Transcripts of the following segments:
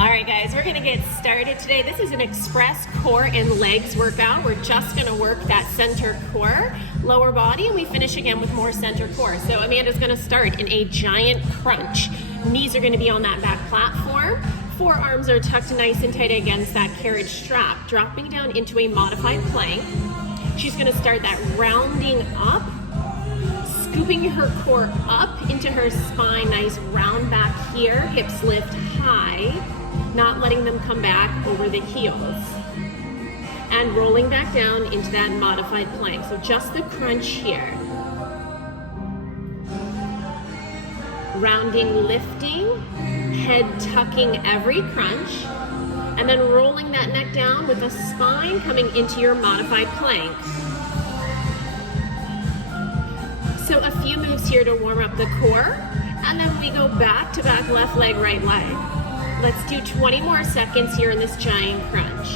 All right, guys, we're gonna get started today. This is an express core and legs workout. We're just gonna work that center core, lower body, and we finish again with more center core. So Amanda's gonna start in a giant crunch. Knees are gonna be on that back platform. Forearms are tucked nice and tight against that carriage strap. Dropping down into a modified plank. She's gonna start that rounding up, scooping her core up into her spine, nice round back here, hips lift high, not letting them come back over the heels. And rolling back down into that modified plank. So just the crunch here. Rounding, lifting, head tucking every crunch, and then rolling that neck down with the spine coming into your modified plank. So a few moves here to warm up the core, and then we go back to back, left leg, right leg. Let's do 20 more seconds here in this giant crunch.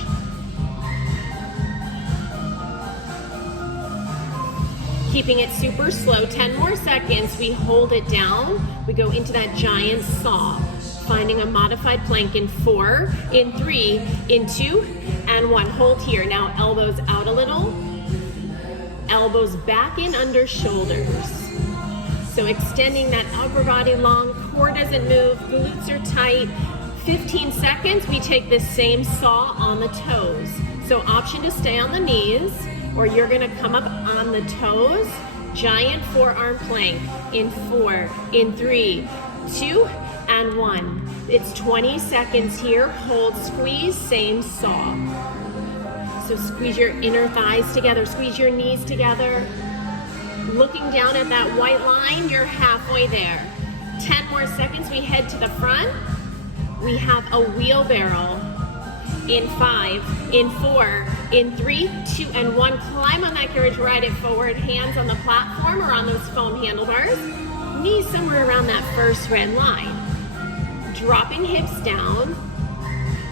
Keeping it super slow, 10 more seconds, we hold it down, we go into that giant saw, finding a modified plank in 4, in 3, in 2, and 1. Hold here. Now elbows out a little, elbows back in under shoulders. So extending that upper body long, core doesn't move, glutes are tight. 15 seconds, we take this same saw on the toes. So option to stay on the knees, or you're gonna come up on the toes, giant forearm plank in 4, in 3, 2, and 1. It's 20 seconds here, hold, squeeze, same saw. So squeeze your inner thighs together, squeeze your knees together. Looking down at that white line, you're halfway there. 10 more seconds, we head to the front. We have a wheelbarrow in 5, in 4, in 3, 2, and 1. Climb on that carriage, ride it forward, hands on the platform or on those foam handlebars. Knees somewhere around that first red line. Dropping hips down.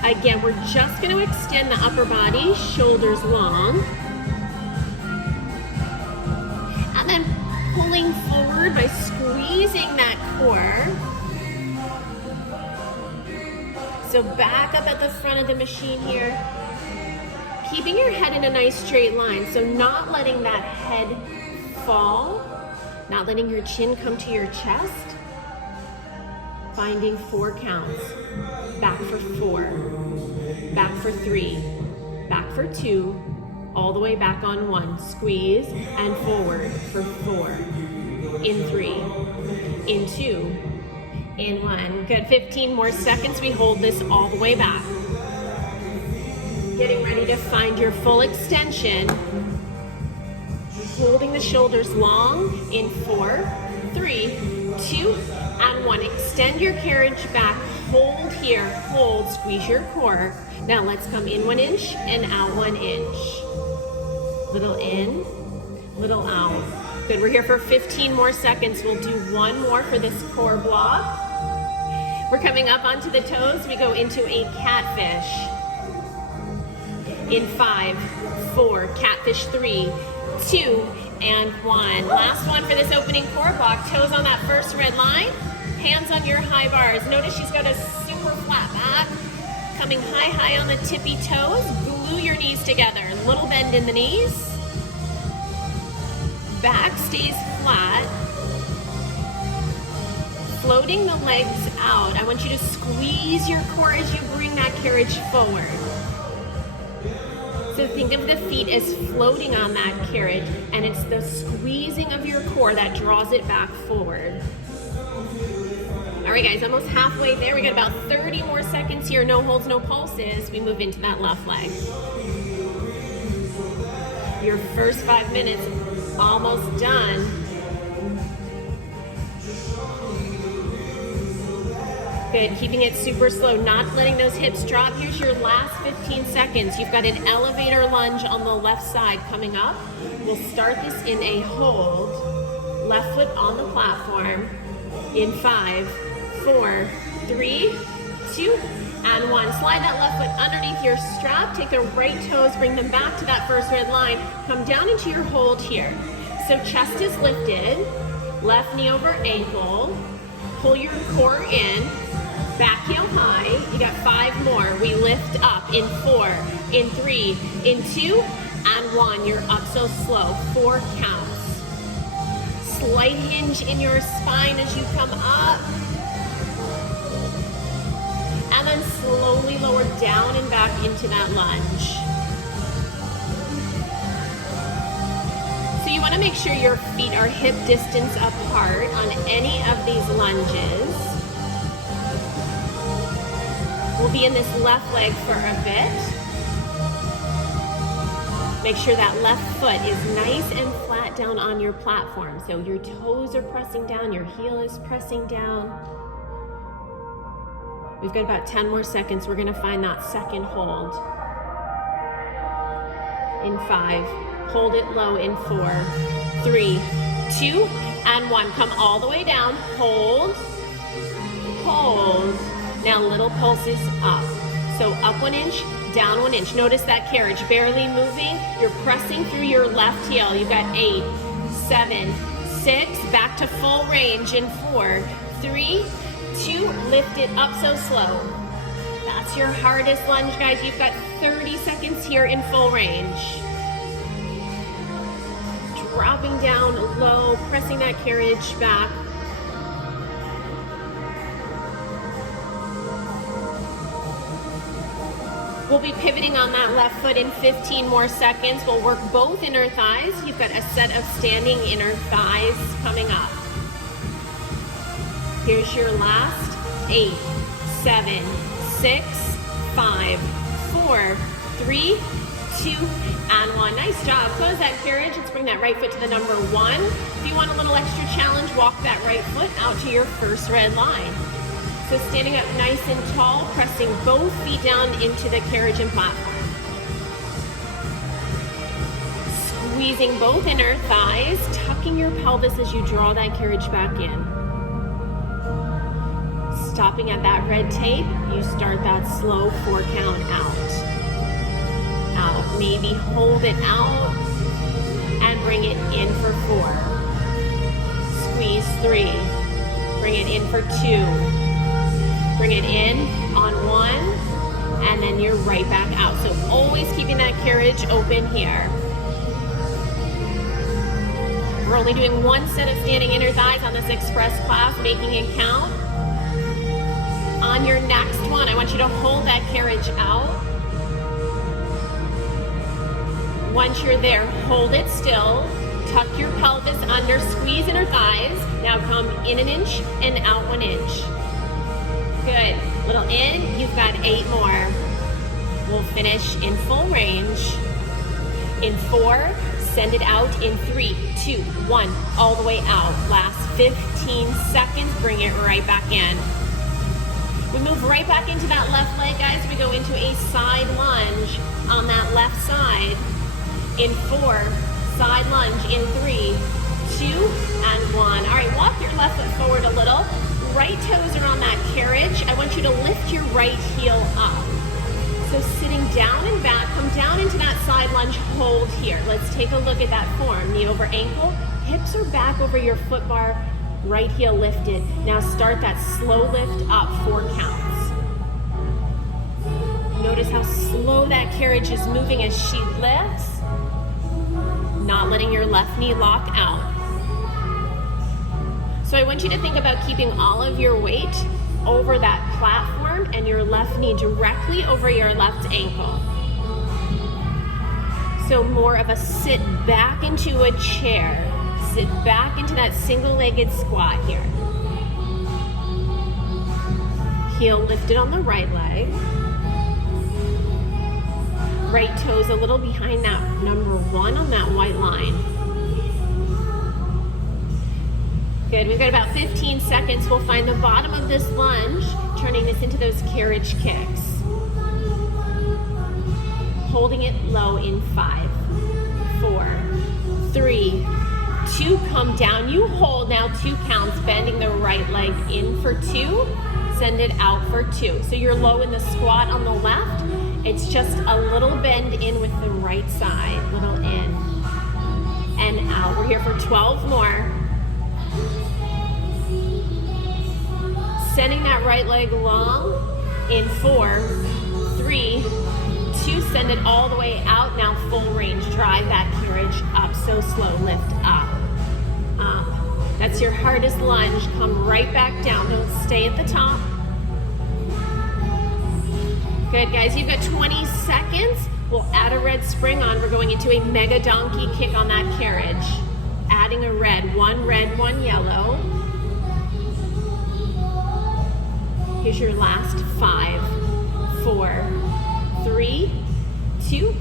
Again, we're just gonna extend the upper body, shoulders long. And then pulling forward by squeezing that core. So back up at the front of the machine here. Keeping your head in a nice straight line. So not letting that head fall, not letting your chin come to your chest. Finding 4 counts. Back for 4, back for 3, back for 2, all the way back on 1. Squeeze and forward for 4, in 3, in 2, in 1. Good, 15 more seconds. We hold this all the way back. Getting ready to find your full extension. Holding the shoulders long in 4, 3, 2, and 1. Extend your carriage back. Hold here, hold, squeeze your core. Now let's come in 1 inch and out 1 inch. Little in, little out. Good, we're here for 15 more seconds. We'll do 1 more for this core block. We're coming up onto the toes. We go into a catfish. In 5, 4, catfish 3, 2, and 1. Last one for this opening core block. Toes on that first red line. Hands on your high bars. Notice she's got a super flat back. Coming high on the tippy toes. Glue your knees together. Little bend in the knees. Back stays flat. Floating the legs out. I want you to squeeze your core as you bring that carriage forward. So think of the feet as floating on that carriage, and it's the squeezing of your core that draws it back forward. All right, guys, almost halfway there. We got about 30 more seconds here. No holds, no pulses. We move into that left leg. Your first 5 minutes almost done. Good, keeping it super slow, not letting those hips drop. Here's your last 15 seconds. You've got an elevator lunge on the left side coming up. We'll start this in a hold. Left foot on the platform. In 5, 4, 3, 2, and 1. Slide that left foot underneath your strap. Take the right toes, bring them back to that first red line. Come down into your hold here. So chest is lifted, left knee over ankle. Pull your core in, back heel high. You got 5 lift up in 4, in 3, in 2, and 1. You're up so slow, 4 counts. Slight hinge in your spine as you come up. And then slowly lower down and back into that lunge. So you want to make sure your feet are hip distance apart on any of these lunges. We'll be in this left leg for a bit. Make sure that left foot is nice and flat down on your platform. So your toes are pressing down, your heel is pressing down. We've got about 10 more seconds. We're gonna find that second hold. In 5, hold it low in 4, 3, 2, and 1. Come all the way down, hold, hold. Now little pulses up. So up 1 inch, down 1 inch. Notice that carriage, barely moving. You're pressing through your left heel. You've got 8, 7, 6, back to full range in 4, 3, 2, lift it up so slow. That's your hardest lunge, guys. You've got 30 seconds here in full range. Dropping down low, pressing that carriage back. We'll be pivoting on that left foot in 15 more seconds. We'll work both inner thighs. You've got a set of standing inner thighs coming up. Here's your last 8, 7, 6, 5, 4, 3, 2, and 1. Nice job. Close that carriage. Let's bring that right foot to the number 1. If you want a little extra challenge, walk that right foot out to your first red line. So standing up nice and tall, pressing both feet down into the carriage and platform. Squeezing both inner thighs, tucking your pelvis as you draw that carriage back in. Stopping at that red tape, you start that slow 4 count out. Out, maybe hold it out and bring it in for 4. Squeeze 3, bring it in for 2. Bring it in on 1, and then you're right back out. So always keeping that carriage open here. We're only doing 1 set of standing inner thighs on this express class, making it count. On your next one, I want you to hold that carriage out. Once you're there, hold it still. Tuck your pelvis under, squeeze inner thighs. Now come in 1 inch and out 1 inch. Good. Little in, you've got 8 more. We'll finish in full range. In 4, send it out in 3, 2, 1, all the way out. Last 15 seconds, bring it right back in. We move right back into that left leg, guys. We go into a side lunge on that left side. In 4, side lunge in 3, 2, and 1. All right, walk your left foot forward a little. Right toes are on that carriage. I want you to lift your right heel up. So sitting down and back, come down into that side lunge, hold here. Let's take a look at that form. Knee over ankle, hips are back over your foot bar, right heel lifted. Now start that slow lift up, 4 counts. Notice how slow that carriage is moving as she lifts. Not letting your left knee lock out. So I want you to think about keeping all of your weight over that platform and your left knee directly over your left ankle. So more of a sit back into a chair. Sit back into that single-legged squat here. Heel lifted on the right leg. Right toes a little behind that number 1 on that white line. Good, we've got about 15 seconds. We'll find the bottom of this lunge, turning this into those carriage kicks. Holding it low in 5, 4, 3, 2, come down. You hold now 2 counts, bending the right leg in for 2, send it out for 2. So you're low in the squat on the left. It's just a little bend in with the right side, little in and out. We're here for 12 more. Sending that right leg long in 4, 3, 3, 2, send it all the way out. Now full range, drive that carriage up so slow, lift up, up. That's your hardest lunge, come right back down, don't stay at the top. Good, guys, you've got 20 seconds. We'll add a red spring on. We're going into a mega donkey kick on that carriage. Adding a red, one yellow. Here's your last 5, 4, 3, 2,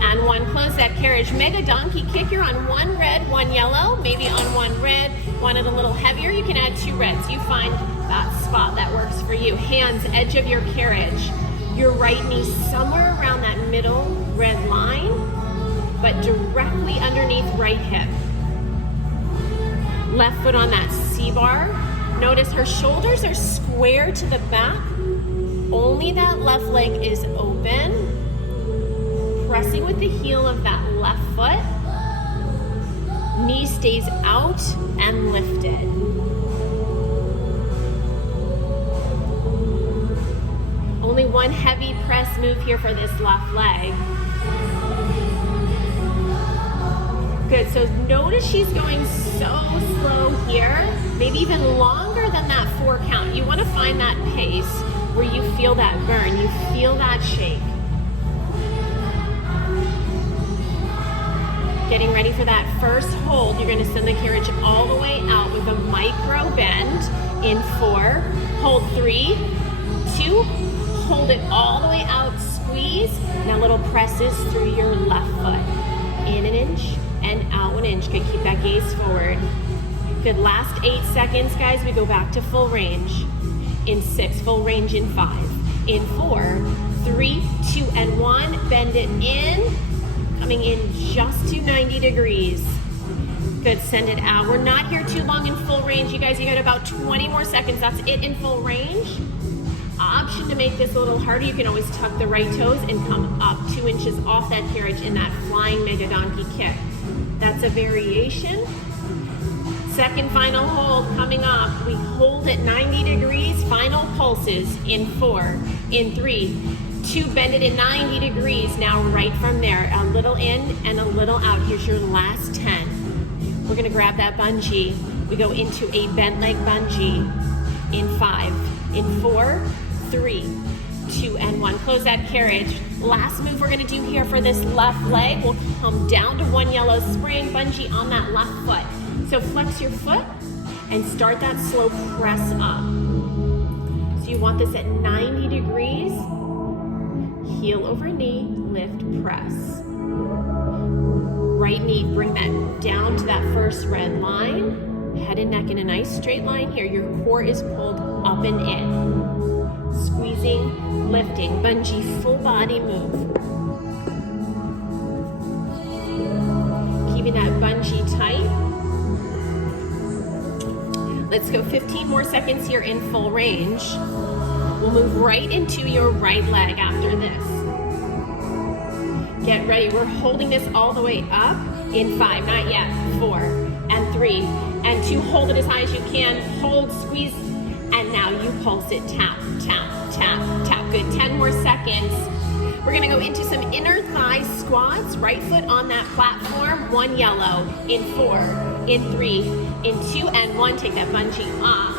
and 1. Close that carriage. Mega donkey kick. You're on 1 red, 1 yellow. Maybe on 1 red. Want it a little heavier? You can add 2 reds. You find that spot that works for you. Hands, edge of your carriage. Your right knee somewhere around that middle red line, but directly underneath right hip. Left foot on that C-bar. Notice her shoulders are square to the back. Only that left leg is open. Pressing with the heel of that left foot. Knee stays out and lifted. Only one heavy press move here for this left leg. Good, so notice she's going so slow here, maybe even longer than that 4 count. You want to find that pace where you feel that burn, you feel that shake. Getting ready for that first hold, you're going to send the carriage all the way out with a micro bend in 4, hold 3, 2, hold it all the way out, squeeze. Now little presses through your left foot. In an inch and out 1 inch. Good, keep that gaze forward. Good, last 8 seconds, guys. We go back to full range. In 6, full range in 5. In 4, 3, 2, and 1. Bend it in. Coming in just to 90 degrees. Good, send it out. We're not here too long in full range. You guys, you got about 20 more seconds. That's it in full range. Option to make this a little harder, you can always tuck the right toes and come up 2 inches off that carriage in that flying mega donkey kick. That's a variation. Second final hold coming up. We hold at 90 degrees. Final pulses in 4, in 3, 2, bend it in 90 degrees. Now right from there, a little in and a little out. Here's your last 10. We're gonna grab that bungee. We go into a bent leg bungee in 5, in 4, 3, 2, and 1. Close that carriage. Last move we're gonna do here for this left leg. We'll come down to 1 yellow spring, bungee on that left foot. So flex your foot and start that slow press up. So you want this at 90 degrees. Heel over knee, lift, press. Right knee, bring that down to that first red line. Head and neck in a nice straight line here. Your core is pulled up and in. Squeezing, lifting, bungee, full body move. Keeping that bungee tight. Let's go 15 more seconds here in full range. We'll move right into your right leg after this. Get ready, we're holding this all the way up in 5, not yet, 4, and 3, and 2, hold it as high as you can, hold, squeeze, and now you pulse it, tap, tap, tap, tap. Good, 10 more seconds. We're gonna go into some inner thigh squats, right foot on that platform, 1 yellow, in 4, in 3, in 2, and 1, take that bungee off.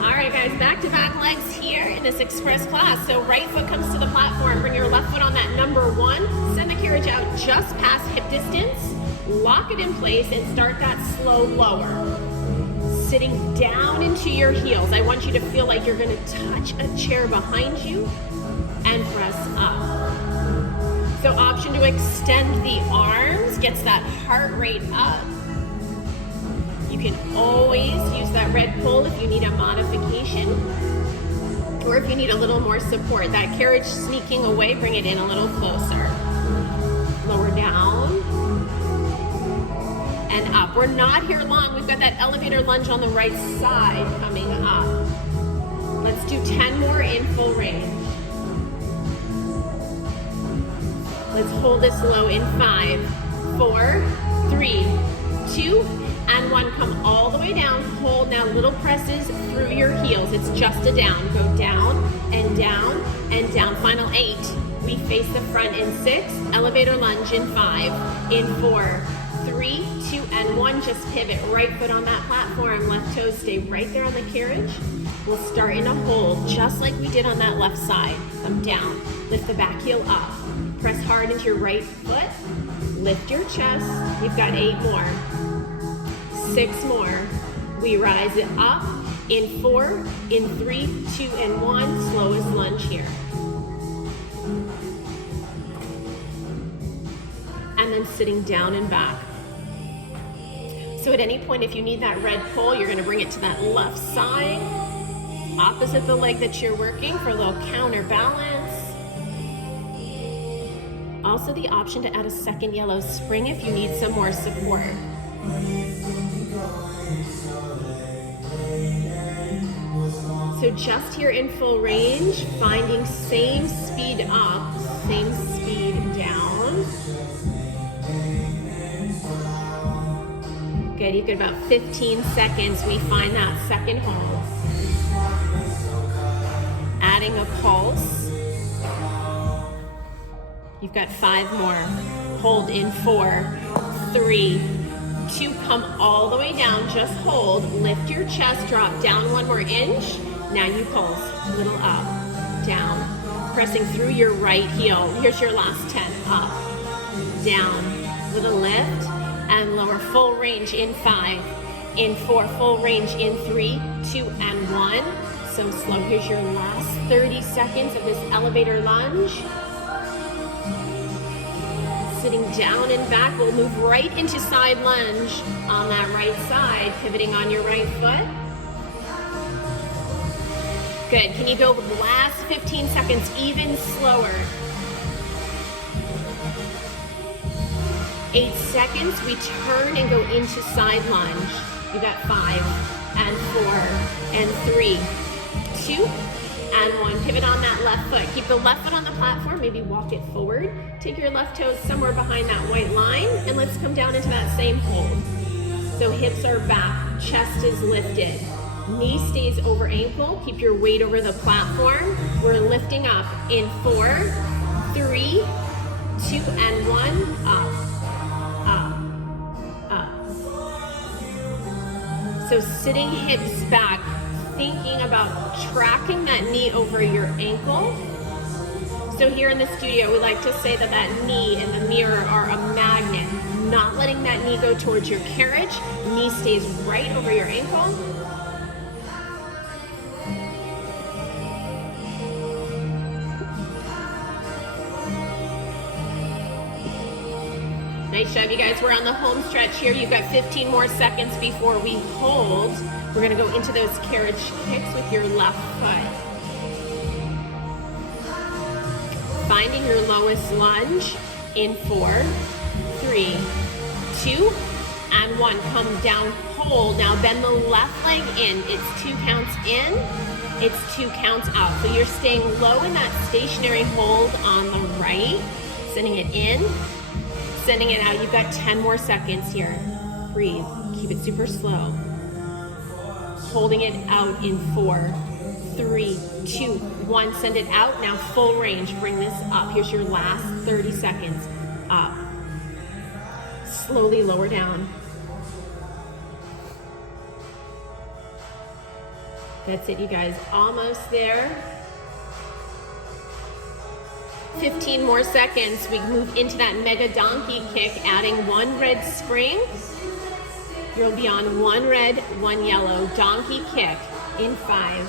All right, guys, back-to-back legs here in this express class. So right foot comes to the platform, bring your left foot on that number 1, send the carriage out just past hip distance, lock it in place, and start that slow lower. Sitting down into your heels. I want you to feel like you're gonna touch a chair behind you and press up. So option to extend the arms, gets that heart rate up. You can always use that red pull if you need a modification or if you need a little more support. That carriage sneaking away, bring it in a little closer. Lower down and up. We're not here long. We've got that elevator lunge on the right side coming up. Let's do 10 more in full range. Let's hold this low in 5, 4, 3, 2, and 1, come all the way down, hold. Now little presses through your heels. It's just a down. Go down and down and down. Final 8. We face the front in 6, elevator lunge in 5, in 4, 3, 2, and 1. Just pivot, right foot on that platform, left toes stay right there on the carriage. We'll start in a hold, just like we did on that left side. Come down, lift the back heel up, press hard into your right foot, lift your chest. You've got 8 more, 6 more. We rise it up in 4, in 3, 2, and 1. Slowest lunge here. And then sitting down and back. So at any point, if you need that red pull, you're gonna bring it to that left side, opposite the leg that you're working for a little counterbalance. Also the option to add a second yellow spring if you need some more support. So just here in full range, finding same speed up, same speed down. Good, you get about 15 seconds. We find that second hold. Adding a pulse. You've got 5 more. Hold in 4, 3, 2, come all the way down, just hold. Lift your chest, drop down 1 more inch. Now you pulse, a little up, down. Pressing through your right heel. Here's your last 10, up, down, with a lift. And lower, full range in 5, in 4, full range in 3, 2, and 1. So slow. Here's your last 30 seconds of this elevator lunge. Sitting down and back, we'll move right into side lunge on that right side, pivoting on your right foot. Good. Can you go the last 15 seconds even slower? 8 seconds, we turn and go into side lunge. You got 5, and 4, and 3, 2, and 1. Pivot on that left foot. Keep the left foot on the platform, maybe walk it forward. Take your left toes somewhere behind that white line, and let's come down into that same hold. So hips are back, chest is lifted. Knee stays over ankle, keep your weight over the platform. We're lifting up in 4, 3, 2, and 1, up. So sitting hips back, thinking about tracking that knee over your ankle. So here in the studio, we like to say that that knee and the mirror are a magnet, not letting that knee go towards your carriage. Knee stays right over your ankle. Nice job, you guys. We're on the home stretch here. You've got 15 more seconds before we hold. We're gonna go into those carriage kicks with your left foot. Finding your lowest lunge in 4, 3, 2, and 1. Come down, hold. Now bend the left leg in. It's 2 counts in, it's 2 counts out. So you're staying low in that stationary hold on the right, sending it in, sending it out. You've got 10 more seconds here. Breathe, keep it super slow. Holding it out in 4, 3, 2, 1. Send it out. Now full range. Bring this up. Here's your last 30 seconds. Up. Slowly lower down. That's it, you guys. Almost there. 15 more seconds. We move into that mega donkey kick, adding 1 red spring. You'll be on 1 red, 1 yellow donkey kick in 5,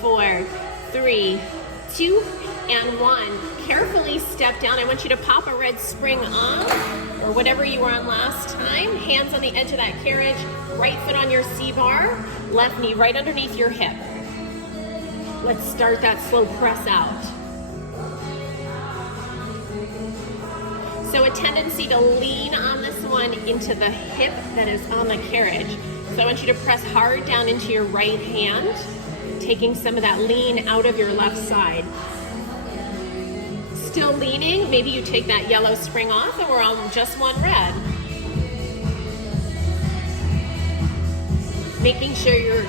4, 3, 2, and 1. Carefully step down. I want you to pop a red spring on, or whatever you were on last time. Hands on the edge of that carriage, right foot on your C-bar, left knee right underneath your hip. Let's start that slow press out. So a tendency to lean on this one into the hip that is on the carriage. So I want you to press hard down into your right hand, taking some of that lean out of your left side. Still leaning, maybe you take that yellow spring off and we're on just 1 red. making sure you're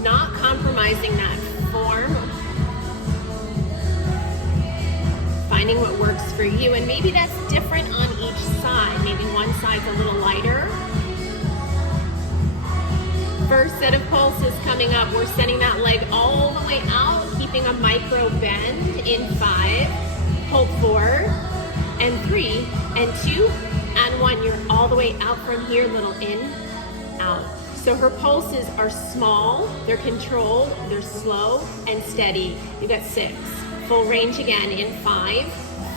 not compromising that form. Finding what works for you, and maybe that's different on each side. Maybe one side's a little lighter. First set of pulses coming up. We're sending that leg all the way out, keeping a micro bend in 5, hold 4, and 3, and 2, and 1. You're all the way out from here, little in, out. So her pulses are small, they're controlled, they're slow and steady. You've got 6. Full range again in 5,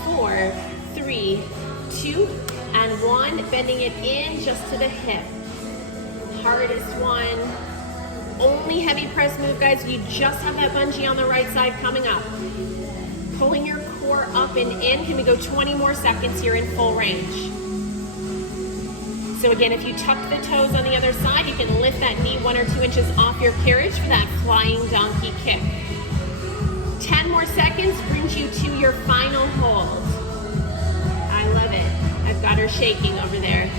4, 3, 2, and 1. Bending it in just to the hip. Hardest one. Only heavy press move, guys. You just have that bungee on the right side coming up. Pulling your core up and in. Can we go 20 more seconds here in full range? So again, if you tuck the toes on the other side, you can lift that knee 1 or 2 inches off your carriage for that flying donkey kick. 10 more seconds brings you to your final hold. I love it. I've got her shaking over there.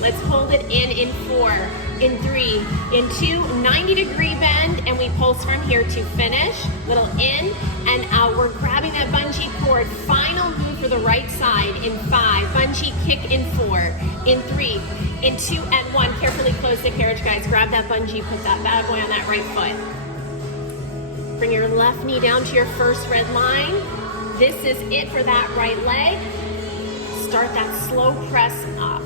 Let's hold it in 4, in 3, in 2, 90-degree bend, and we pulse from here to finish. Little in and out. We're grabbing that bungee cord. Final move for the right side in 5, bungee kick in 4, in 3, in 2, and 1. Carefully close the carriage, guys. Grab that bungee, put that bad boy on that right foot. Bring your left knee down to your first red line. This is it for that right leg. Start that slow press up.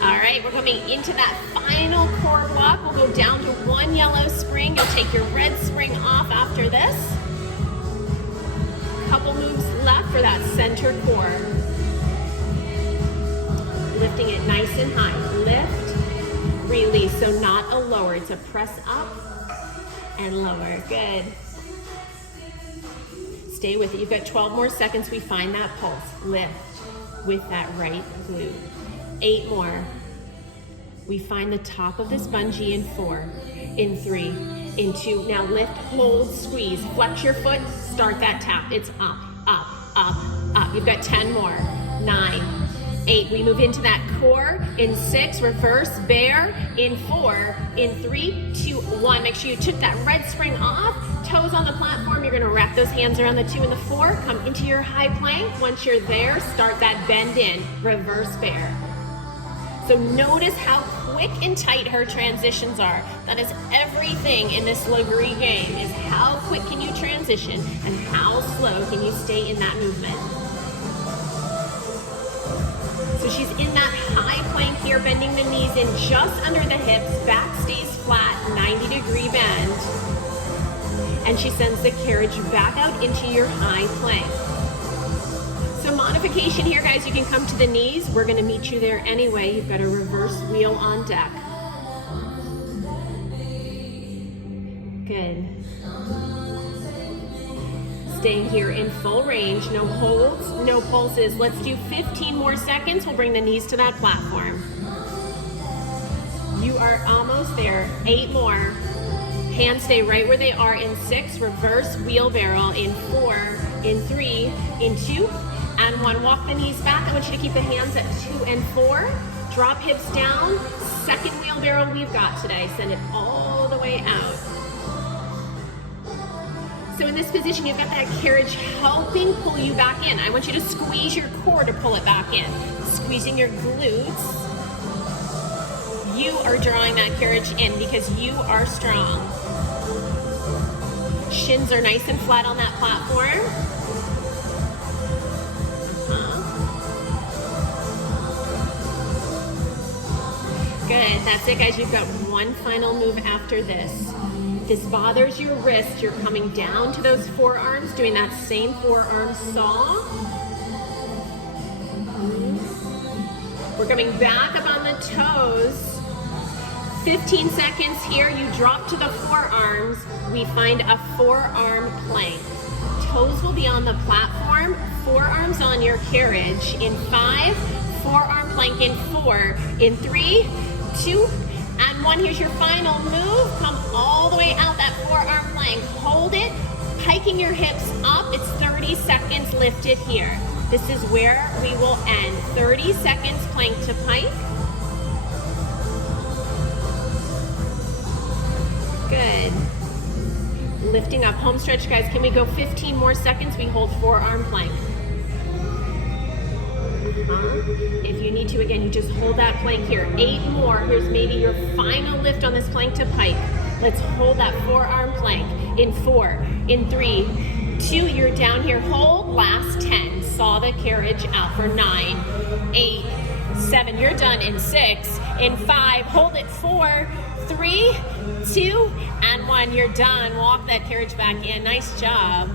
All right, we're coming into that final core block. We'll go down to 1 yellow spring. You'll take your red spring off after this. Couple moves left for that center core. Lifting it nice and high. Lift, release. So not a lower, it's a press up and lower. Good. Stay with it. You've got 12 more seconds. We find that pulse. Lift with that right glute. 8 more. We find the top of this bungee in 4, in 3, in 2. Now lift, hold, squeeze. Flex your foot, start that tap. It's up, up, up, up. You've got 10 more. 9, 8. We move into that core in 6, reverse bear in 4, in 3, 2, 1. Make sure you took that red spring off. Toes on the platform. You're going to wrap those hands around the 2 and the 4. Come into your high plank. Once you're there, start that bend in. Reverse bear. So notice how quick and tight her transitions are. That is everything in this Lagree game, is how quick can you transition and how slow can you stay in that movement. So she's in that high plank here, bending the knees in just under the hips, back stays flat, 90-degree bend. And she sends the carriage back out into your high plank. So modification here, guys, you can come to the knees. We're gonna meet you there anyway. You've got a reverse wheel on deck. Good. Staying here in full range, no holds, no pulses. Let's do 15 more seconds. We'll bring the knees to that platform. You are almost there. 8 more. Hands stay right where they are in 6, reverse wheelbarrow in 4, in 3, in 2, and 1. Walk the knees back. I want you to keep the hands at 2 and 4. Drop hips down. Second wheelbarrow we've got today. Send it all the way out. So in this position, you've got that carriage helping pull you back in. I want you to squeeze your core to pull it back in. Squeezing your glutes. You are drawing that carriage in because you are strong. Shins are nice and flat on that platform. Good, that's it, guys. You've got one final move after this. If this bothers your wrist, you're coming down to those forearms, doing that same forearm saw. We're coming back up on the toes. 15 seconds here, you drop to the forearms. We find a forearm plank. Toes will be on the platform, forearms on your carriage. In 5, forearm plank in 4, in 3, 2, and 1. Here's your final move. Come all the way out that forearm plank. Hold it, hiking your hips up. It's 30 seconds lifted here. This is where we will end. 30 seconds plank to pike. Good. Lifting up, home stretch, guys. Can we go 15 more seconds? We hold forearm plank. If you need to, again, you just hold that plank here. 8 more. Here's maybe your final lift on this plank to pike. Let's hold that forearm plank in 4, in 3, 2, you're down here. Hold, last 10. Saw the carriage out for 9, 8, 7, you're done in 6, in 5, hold it 4, 3, 2, and 1, you're done. Walk that carriage back in. Nice job.